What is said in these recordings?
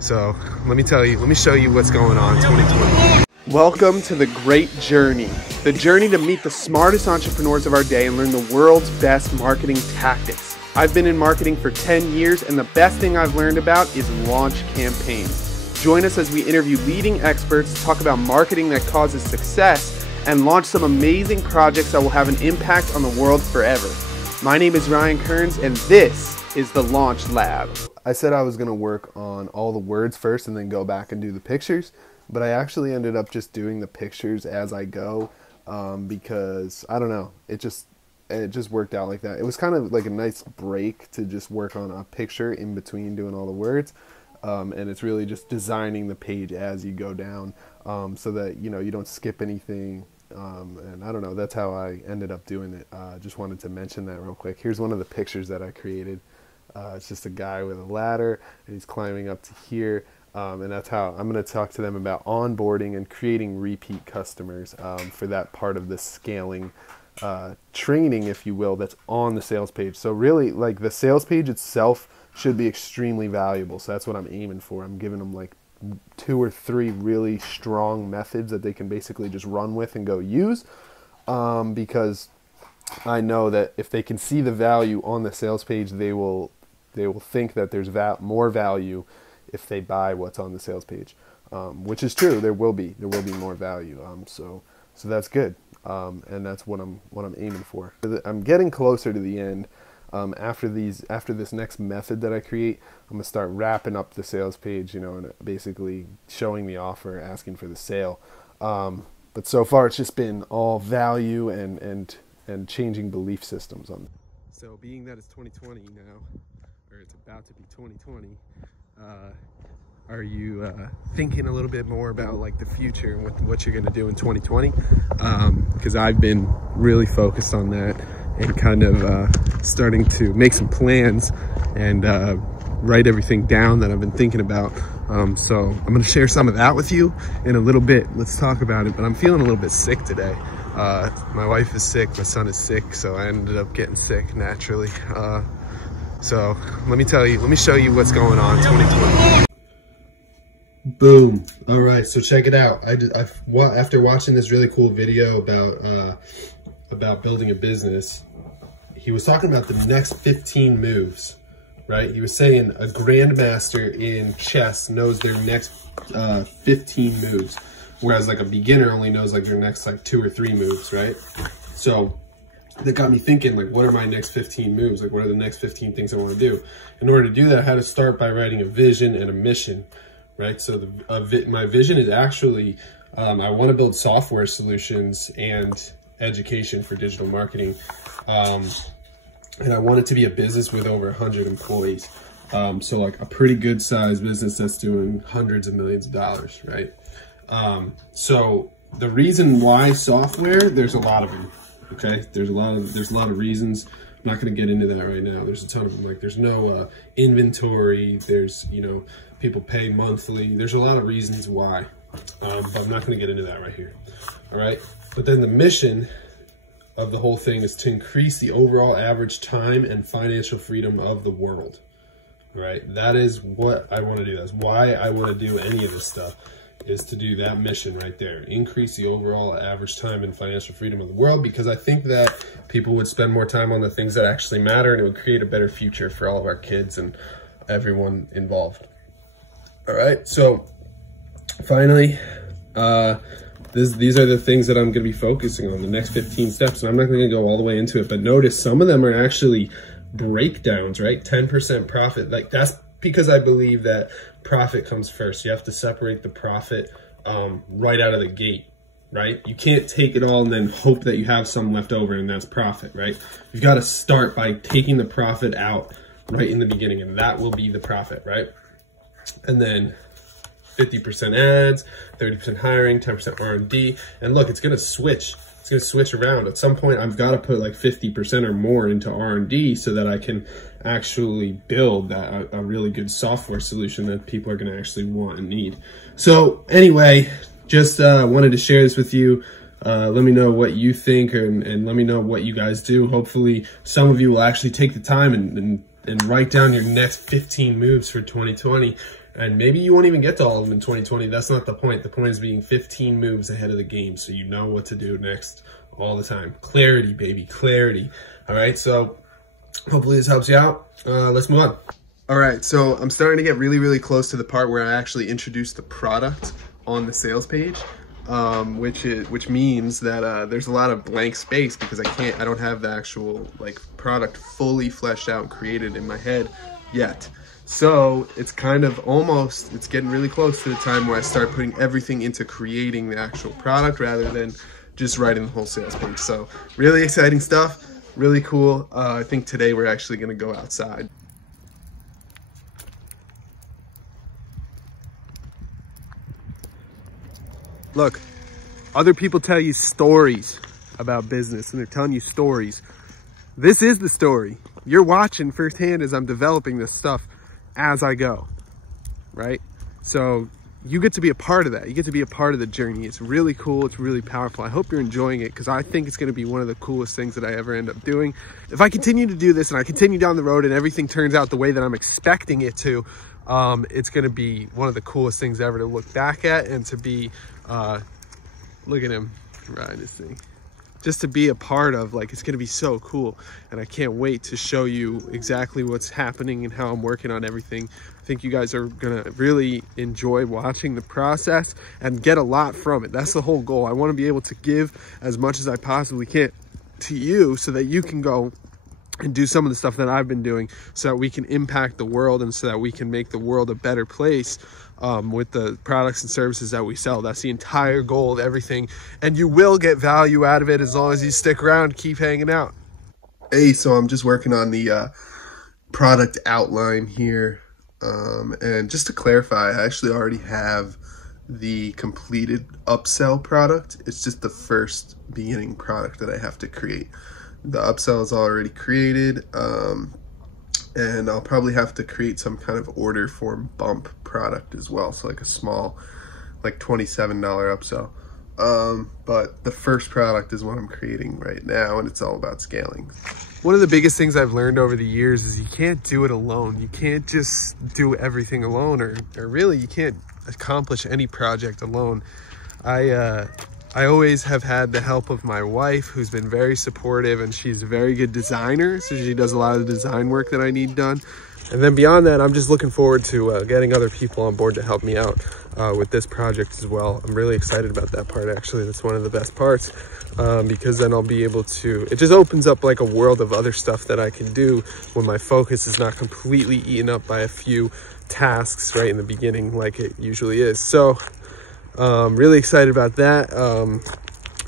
So let me show you what's going on 2020. Welcome to the great journey. The journey to meet the smartest entrepreneurs of our day and learn the world's best marketing tactics. I've been in marketing for 10 years and the best thing I've learned about is launch campaigns. Join us as we interview leading experts, talk about marketing that causes success, and launch some amazing projects that will have an impact on the world forever. My name is Ryan Kearns and this is the Launch Lab. I said I was going to work on all the words first and then go back and do the pictures, but I actually ended up just doing the pictures as I go because, I don't know, it just worked out like that. It was kind of like a nice break to just work on a picture in between doing all the words, and it's really just designing the page as you go down so that, you know, you don't skip anything. And I don't know, that's how I ended up doing it. Just wanted to mention that real quick. Here's one of the pictures that I created. It's just a guy with a ladder and he's climbing up to here, and that's how I'm going to talk to them about onboarding and creating repeat customers for that part of the scaling training, if you will, that's on the sales page. So really, like, the sales page itself should be extremely valuable, so that's what I'm aiming for. I'm giving them like 2 or 3 really strong methods that they can basically just run with and go use, because I know that if they can see the value on the sales page, they will think that there's more value if they buy what's on the sales page, which is true. There will be more value. So that's good, and that's what I'm aiming for. I'm getting closer to the end. After this next method that I create, I'm gonna start wrapping up the sales page, you know, and basically showing the offer, asking for the sale. But so far, it's just been all value and changing belief systems on. So being that it's 2020 now, or it's about to be 2020, are you thinking a little bit more about like the future and what you're gonna do in 2020? Because I've been really focused on that and kind of starting to make some plans and write everything down that I've been thinking about. So I'm gonna share some of that with you in a little bit. Let's talk about it, but I'm feeling a little bit sick today. My wife is sick, my son is sick, so I ended up getting sick naturally. So let me show you what's going on 2020. Boom. All right, so check it out. After watching this really cool video about building a business, he was talking about the next 15 moves, right? He was saying a grandmaster in chess knows their next 15 moves, whereas like a beginner only knows like their next like 2 or 3 moves, right? So that got me thinking, like, what are my next 15 moves? Like, what are the next 15 things I want to do? In order to do that, I had to start by writing a vision and a mission, right? So my vision is actually, I want to build software solutions and education for digital marketing. And I want it to be a business with over 100 employees. So like a pretty good sized business that's doing hundreds of millions of dollars, right? So the reason why software, there's a lot of them. Okay, there's a lot of reasons. I'm not going to get into that right now. There's a ton of them. Like, there's no inventory. There's, you know, people pay monthly. There's a lot of reasons why, but I'm not going to get into that right here. All right, but then the mission of the whole thing is to increase the overall average time and financial freedom of the world. All right, that is what I want to do. That's why I want to do any of this stuff, is to do that mission right there. Increase the overall average time and financial freedom of the world, because I think that people would spend more time on the things that actually matter, and it would create a better future for all of our kids and everyone involved. All right, so finally, these are the things that I'm going to be focusing on, the next 15 steps, and I'm not going to go all the way into it, but notice some of them are actually breakdowns, right? 10% profit. Like, that's because I believe that profit comes first. You have to separate the profit right out of the gate, right? You can't take it all and then hope that you have some left over and that's profit, right? You've got to start by taking the profit out right in the beginning, and that will be the profit, right? And then 50% ads, 30% hiring, 10% R&D. And look, it's going to switch. It's going to switch around. At some point, I've got to put like 50% or more into R&D so that I can actually build a really good software solution that people are going to actually want and need. So anyway, just wanted to share this with you. Let me know what you think, and let me know what you guys do. Hopefully some of you will actually take the time and write down your next 15 moves for 2020. And maybe you won't even get to all of them in 2020. That's not the point. The point is being 15 moves ahead of the game so you know what to do next all the time. Clarity, baby, clarity. All right, so hopefully this helps you out. Let's move on. All right, so I'm starting to get really, really close to the part where I actually introduce the product on the sales page, which means that there's a lot of blank space because I don't have the actual like product fully fleshed out and created in my head yet. So it's kind of it's getting really close to the time where I start putting everything into creating the actual product rather than just writing the whole sales page. So really exciting stuff, really cool. I think today we're actually gonna go outside. Look, other people tell you stories about business and they're telling you stories. This is the story. You're watching firsthand as I'm developing this stuff as I go, right? So you get to be a part of that. You get to be a part of the journey. It's really cool. It's really powerful. I hope you're enjoying it because I think it's going to be one of the coolest things that I ever end up doing. If I continue to do this and I continue down the road and everything turns out the way that I'm expecting it to, it's going to be one of the coolest things ever to look back at and to be, look at him riding this thing. Just to be a part of, like, it's going to be so cool. And I can't wait to show you exactly what's happening and how I'm working on everything. I think you guys are going to really enjoy watching the process and get a lot from it. That's the whole goal. I want to be able to give as much as I possibly can to you so that you can go and do some of the stuff that I've been doing so that we can impact the world and so that we can make the world a better place with the products and services that we sell. That's the entire goal of everything. And you will get value out of it as long as you stick around, keep hanging out. Hey, so I'm just working on the product outline here. And just to clarify, I actually already have the completed upsell product. It's just the first beginning product that I have to create. The upsell is already created, and I'll probably have to create some kind of order form bump product as well. So like a small, like $27 upsell. But the first product is what I'm creating right now, and it's all about scaling. One of the biggest things I've learned over the years is you can't do it alone. You can't just do everything alone, or really you can't accomplish any project alone. I always have had the help of my wife, who's been very supportive, and she's a very good designer, so she does a lot of the design work that I need done. And then beyond that, I'm just looking forward to getting other people on board to help me out with this project as well. I'm really excited about that part, actually. That's one of the best parts, because then I'll be able to, it just opens up like a world of other stuff that I can do when my focus is not completely eaten up by a few tasks right in the beginning like it usually is. So really excited about that.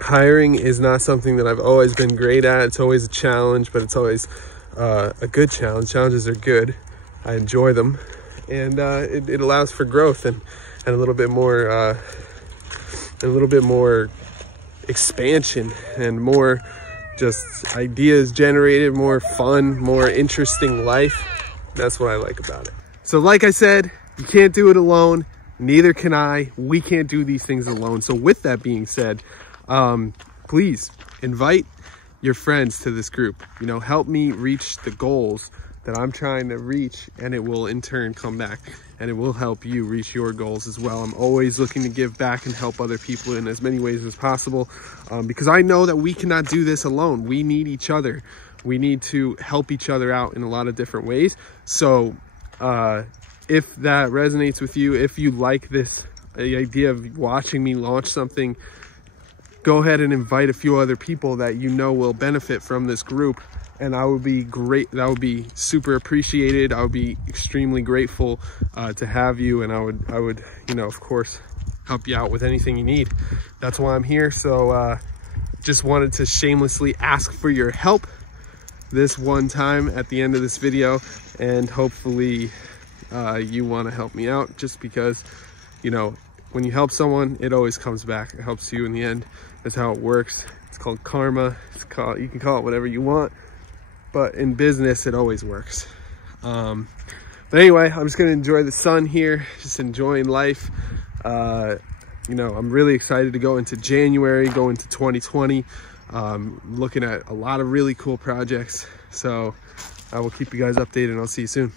Hiring is not something that I've always been great at. It's always a challenge, but it's always a good challenge. Challenges are good. I enjoy them, and it allows for growth and a little bit more expansion and more just ideas generated, more fun, more interesting life. That's what I like about it. So like I said, you can't do it alone. Neither can I. We can't do these things alone. So with that being said, please invite your friends to this group. You know, help me reach the goals that I'm trying to reach, and it will in turn come back and it will help you reach your goals as well. I'm always looking to give back and help other people in as many ways as possible, because I know that we cannot do this alone. We need each other. We need to help each other out in a lot of different ways. So if that resonates with you, if you like this, the idea of watching me launch something, go ahead and invite a few other people that you know will benefit from this group, and I would be great. That would be super appreciated. I would be extremely grateful to have you, and I would, you know, of course, help you out with anything you need. That's why I'm here. So just wanted to shamelessly ask for your help this one time at the end of this video, and hopefully you want to help me out, just because, you know, when you help someone, it always comes back. It helps you in the end. That's how it works. It's called karma. You can call it whatever you want, but in business, it always works. But anyway, I'm just gonna enjoy the sun here, just enjoying life. You know, I'm really excited to go into January, go into 2020. Looking at a lot of really cool projects. So I will keep you guys updated, and I'll see you soon.